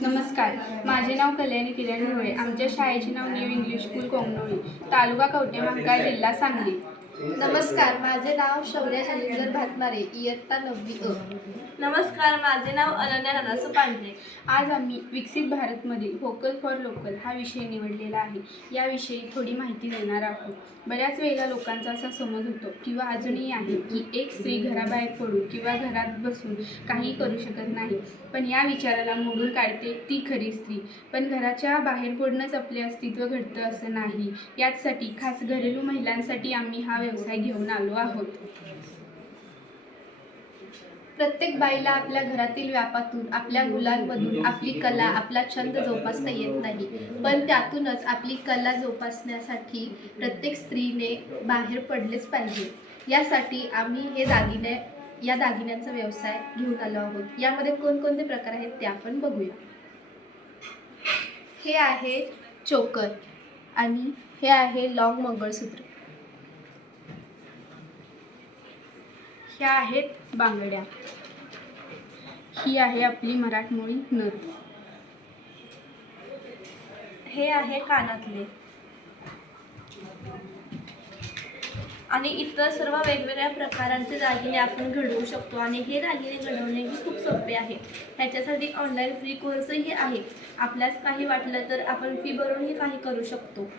नमस्कार. माझे नाव कल्याणी किरण ढोळे. आमच्या शाळेचे नाव new English school Kongnoli taluka Kavathe Mahakal जिल्हा सांगली. नमस्कार माझे नाव शौर्य शैलेंद्र भातमारे इयत्ता नववी अ. नमस्कार माझे नाव अनन्या ननासू पांढरे. आज आम्ही विकसित भारतमधील व्होकल फॉर लोकल हा विषय निवडलेला आहे. याविषयी थोडी माहिती देणार आहोत. बऱ्याच वेळेला लोकांचा असा समज होतो किंवा अजूनही आहे की एक स्त्री घराबाहेर पडून किंवा घरात बसून काही करू शकत नाही. पण या विचाराला मोडून काढते ती खरी स्त्री. पण घराच्या बाहेर पडणंच आपले अस्तित्व घडतं असं नाही. याचसाठी खास घरेलू महिलांसाठी आम्ही हा व्यवसाय घेऊन आलो आहोत. प्रत्येक बाईला आपल्या घरातील व्यापातून आपल्या मुलांमधून आपली कला आपला छंद जोपासता येत नाही. पण त्यातूनच आपली कला जोपासण्यासाठी प्रत्येक स्त्रीने बाहेर पडलेच पाहिजे. यासाठी आम्ही हे दागिने या दागिन्यांचा व्यवसाय घेऊन आलो आहोत. यामध्ये कोणकोणते प्रकार आहेत ते आपण बघूया. हे आहे चोकर आणि हे आहे लॉंग मंगळसूत्र. ह्या आहेत बांगड्या. ही आहे आपली मराठमोळी नथ. हे आहे कानातले. आणि इतर सर्व वेगवेगळ्या प्रकारांचे दागिने आपण घडवू शकतो. आणि हे दागिने घडवणेही खूप सोपे आहे. ह्याच्यासाठी ऑनलाईन फ्री कोर्सही आहे. आपल्यास काही वाटलं तर आपण फी भरूनही काही करू शकतो.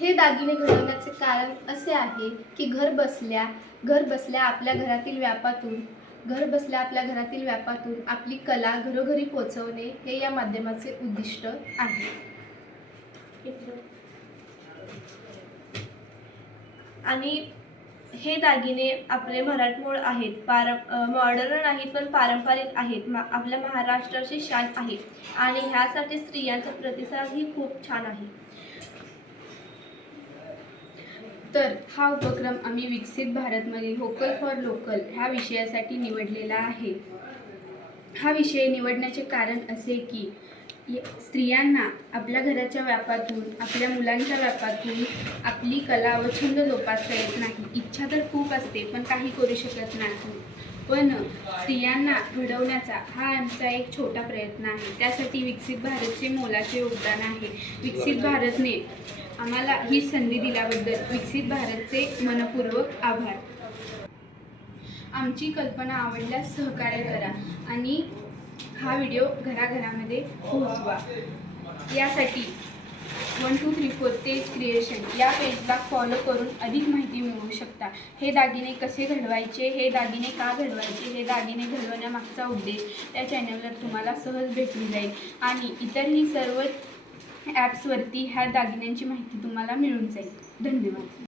हे दागिने घडवण्याचे कारण असे आहे की घर बसल्या घर बसल्या आपल्या घरातील व्यापातून घर बसल्या आपल्या घरातील व्यापातून आपली कला घरोघरी पोचवणे हे या माध्यमाचे उद्दिष्ट आहे. आणि हे दागिने आपले मराठमोळ आहेत पार मॉडर्न नाहीत पण पारंपरिक आहेत. मा आपल्या महाराष्ट्राची शान आहे. आणि ह्यासाठी स्त्रियांचा प्रतिसादही खूप छान आहे. तर हा उपक्रम आम्ही विकसित भारतमधील व्होकल फॉर लोकल ह्या विषयासाठी निवडलेला आहे. हा विषय निवडण्याचे कारण असे की स्त्रियांना आपल्या घराच्या व्यापातून आपल्या मुलांच्या व्यापातून आपली कला व छंद जोपासता येत नाही. इच्छा तर खूप असते पण काही करू शकत नाही. पण स्त्रियांना घडवण्याचा हा आमचा एक छोटा प्रयत्न आहे. त्यासाठी विकसित भारतचे मोलाचे योगदान आहे. विकसित भारतने आम्हाला ही संधी दिल्याबद्दल विकसित भारतचे मनपूर्वक आभार. आमची कल्पना आवडल्यास सहकार्य करा आणि हा व्हिडिओ घराघरामध्ये पोहोचवा. यासाठी one two three four Tej creation या पेजला फॉलो करून अधिक माहिती मिळवू शकता. हे दागिने कसे घडवायचे? हे दागिने का घडवायचे? हे दागिने घडवण्यामागचा उद्देश त्या चॅनलवर तुम्हाला सहज भेटून जाईल. आणि इतरही सर्व ॲप्सवरती ह्या दागिन्यांची माहिती तुम्हाला मिळून जाईल. धन्यवाद.